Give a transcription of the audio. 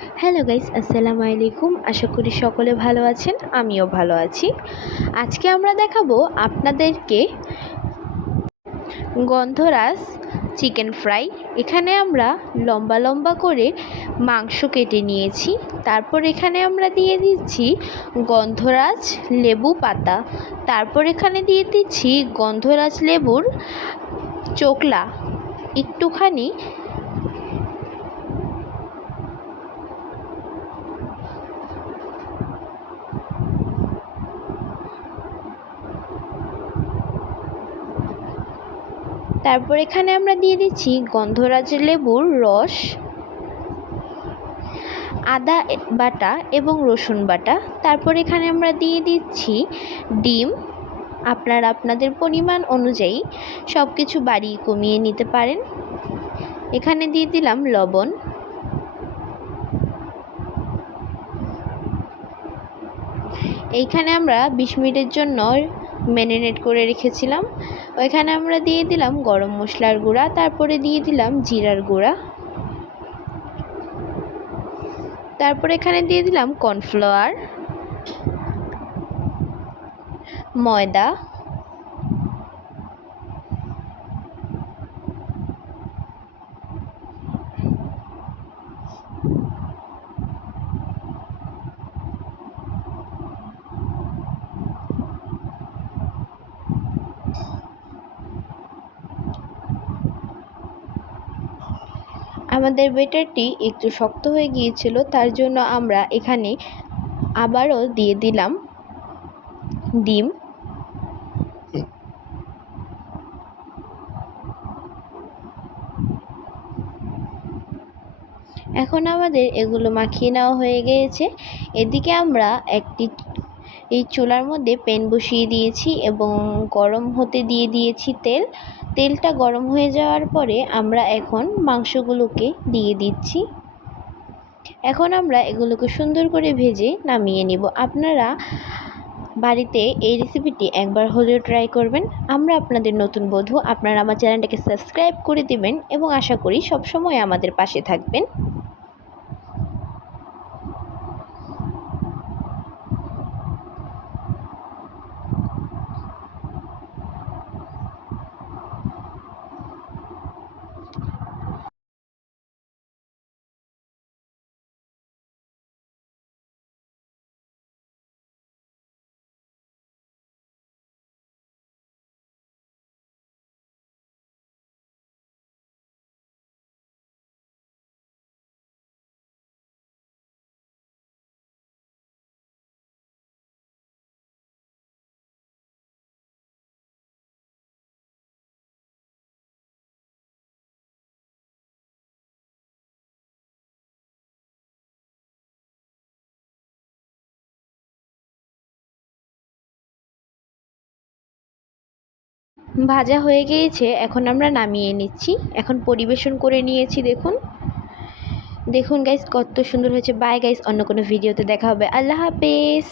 Hello guys, আসসালামু আলাইকুম। আশা করি সকলে ভালো আছেন, আমিও ভালো আছি। আজকে আমরা দেখাবো আপনাদেরকে গন্ধরাজ চিকেন ফ্রাই। এখানে আমরা লম্বা লম্বা করে মাংস কেটে নিয়েছি। তারপর এখানে আমরা দিয়ে দিচ্ছি গন্ধরাজ লেবু পাতা। তারপর এখানে দিয়ে দিচ্ছি গন্ধরাজ লেবুর চোকলা। একটুখানি তারপর এখানে আমরা দিয়ে দিচ্ছি গন্ধরাজ লেবুর রস, আদা বাটা এবং রসুন বাটা। তারপর এখানে আমরা দিয়ে দিচ্ছি ডিম। আপনারা আপনাদের পরিমাণ অনুযায়ী সব কিছু বাড়িয়ে কমিয়ে নিতে পারেন। এখানে দিয়ে দিলাম লবণ। এইখানে আমরা বিশ মিনিটের জন্য ম্যারিনেট করে রেখেছিলাম। ওইখানে আমরা দিয়ে দিলাম গরম মশলার গুঁড়া, তারপরে দিয়ে দিলাম জিরার গুঁড়া। তারপরে এখানে দিয়ে দিলাম কর্নফ্লাওয়ার, ময়দা। আমাদের বেটারটি একটু শক্ত হয়ে গিয়েছিল, তার জন্য আমরা এখানে আবারও দিয়ে দিলাম ডিম। এখন আমাদের এগুলো মাখিয়ে নেওয়া হয়ে গিয়েছে। এদিকে আমরা একটি এই চুলার মধ্যে প্যান বসিয়ে দিয়েছি এবং গরম হতে দিয়ে দিয়েছি তেল। তেলটা গরম হয়ে যাওয়ার পরে আমরা এখন মাংসগুলোকে দিয়ে দিচ্ছি। এখন আমরা এগুলোকে সুন্দর করে ভেজে নামিয়ে নিব। আপনারা বাড়িতে এই রেসিপিটি একবার হলেও ট্রাই করবেন। আমরা আপনাদের নতুন বধূ আপনারা আমার চ্যানেলটাকে সাবস্ক্রাইব করে দেবেন এবং আশা করি সবসময় আমাদের পাশে থাকবেন। ভাজা হয়ে গিয়েছে, এখন আমরা নামিয়ে নিচ্ছি। এখন পরিবেশন করে নিয়েছি, দেখুন। দেখুন গাইস কত সুন্দর হয়েছে। বাই গাইস অন্য কোনো ভিডিওতে দেখা হবে। আল্লাহ হাফেজ!